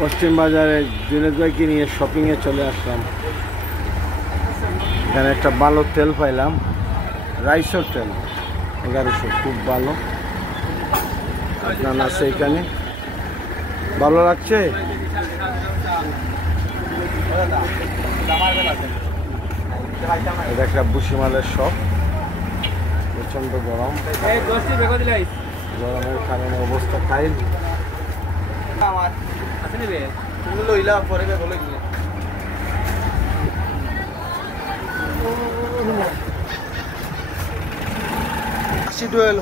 পশ্চিম বাজারে জুনেদ ভাইকে নিয়ে শপিংয়ে চলে আসলাম। এখানে একটা ভালো তেল পাইলাম, রাইসের তেল 1100, খুব ভালো। আপনার আছে এখানে, ভালো লাগছে। এটা একটা বুসিমালের শপ, প্রচন্ড গরম, গরমের কারণে অবস্থা খাইল।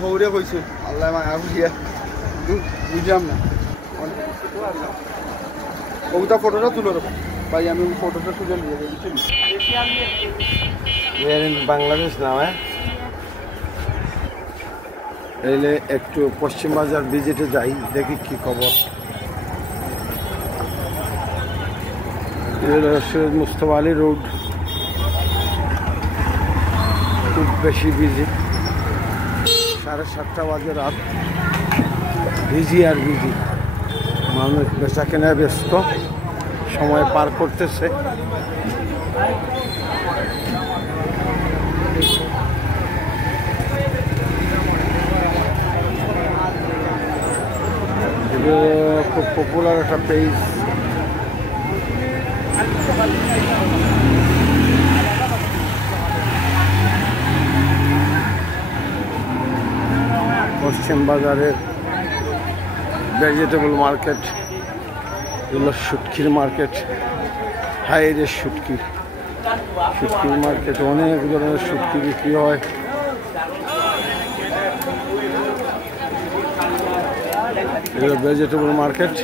হৌরে কইছো আল্লাহ বুঝলাম না। ওটা ফটোটা তুলে দেবো ভাই, আমি ফটোটা তুলে নিয়ে বাংলাদেশ না এলে একটু পশ্চিম বাজার ভিজিটে যাই, দেখি কি খবর। সৈয়দ মুস্তফা আলী রোড, খুব বেশি বিজি। 7:30 বাজে রাত, ভিজি আর ভিজি। মানুষ বেচা কেনায় ব্যস্ত, সময় পার করতেছে। খুব পপুলার একটা পেজ। পশ্চিম বাজারের ভেজিটেবল মার্কেট, এগুলো শুটকির মার্কেট। হাইরে শুটকির মার্কেট, অনেক ধরনের শুটকি বিক্রি হয়। এগুলো ভেজিটেবল মার্কেট।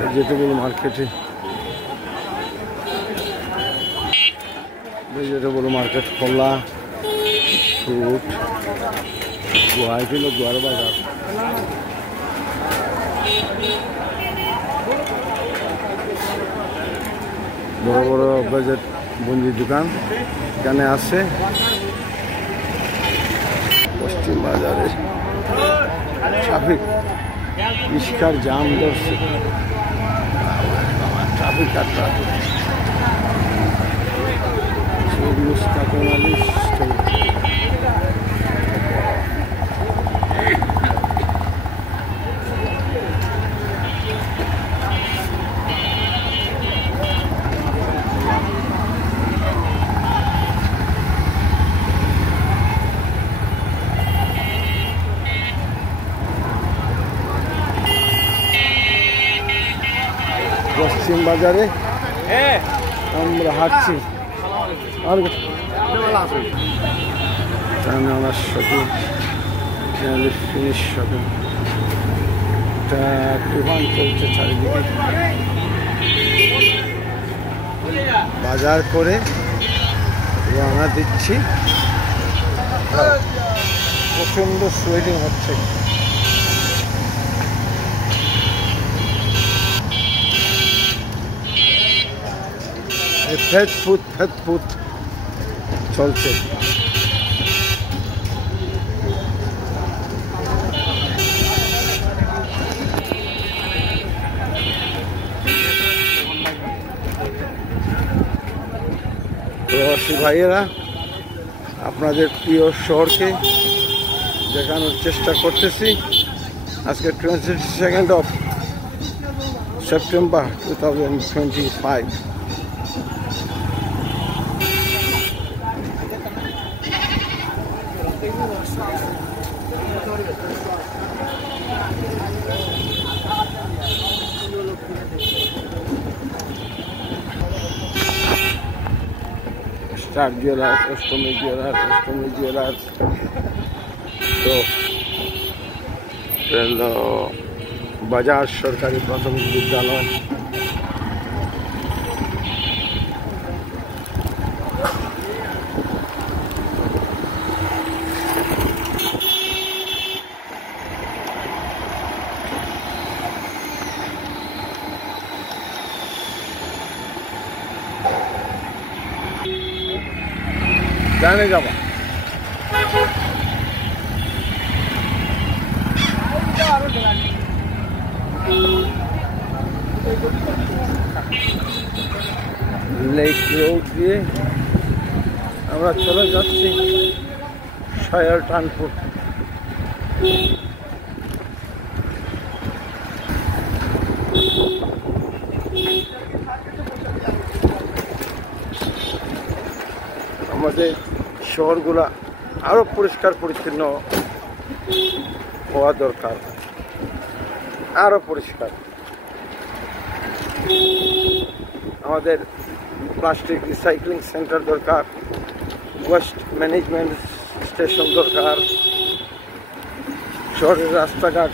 ভেজিটেবল মার্কেটে ভেজিটেবল মার্কেট খোলা, ফ্রুট, গুয়াহাটি হলো গোয়ার বাজার। বড় বড় বাজেট বন্দি দোকান এখানে আছে। পশ্চিম বাজারে ট্রাফিক, ইস্কার জাম ধরছে, ট্রাফিক আর ট্রাফিক। পশ্চিম বাজারে আমরা হাঁটছি। শপিং, ফিনিশ শপিং, একটা তুফান চলছে চারিদিকে। বাজার করে রওনা দিচ্ছি। প্রচন্ড সোয়েটিং হচ্ছে। ফেদ চলছে। প্রবাসী ভাইয়েরা, আপনাদের প্রিয় শহরকে দেখানোর চেষ্টা করতেছি। আজকে 22 September 2025। Star jewellers, Ashtami jewellers. তো বাজার সরকারি প্রাথমিক বিদ্যালয়। जाने जावा। লেক রোড দিয়ে আমরা চলে যাচ্ছি শয়ারটানপুর। আমাদের শহরগুলা আরো পরিষ্কার পরিচ্ছন্ন হওয়া দরকার, আরো পরিষ্কার। আমাদের প্লাস্টিক রিসাইক্লিং সেন্টার দরকার, ওয়েস্ট ম্যানেজমেন্ট স্টেশন দরকার, শহরের রাস্তাঘাট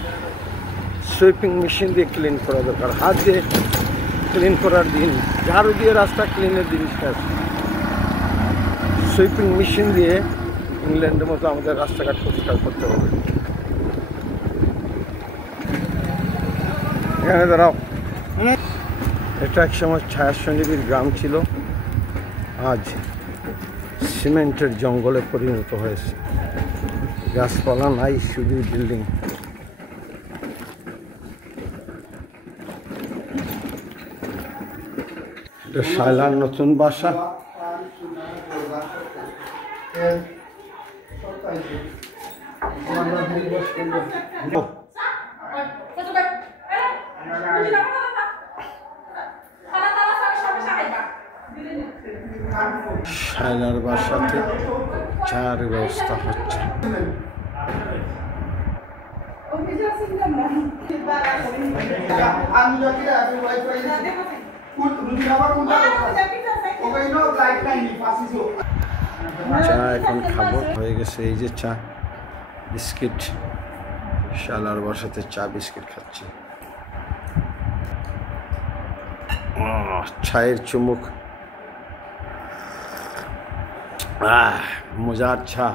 সুইপিং মেশিন দিয়ে ক্লিন করা দরকার। হাত দিয়ে ক্লিন করার দিন, ঝাড়ু দিয়ে রাস্তা ক্লিনের দিন শেষ। সুইপিং মেশিন দিয়ে ইংল্যান্ডের মতো আমাদের রাস্তাঘাট পরিষ্কার করতে হবে। এখানে দাঁড়াও। এটা এক সময় ছায়াসঙ্গীর গ্রাম ছিল, আজ সিমেন্টের জঙ্গলে পরিণত হয়েছে। গাছপালা নাই, শুধু বিল্ডিং। এটা শায়লার নতুন বাসা। শায়লার বাসাতে চার ব্যবস্থা হচ্ছে। চা এখন খাবো, হয়ে গেছে। এই যে চা বিস্কিট, শালার বাসাতে চা বিস্কিট খাচ্ছি। চায়ের চুমুক, মজার চা।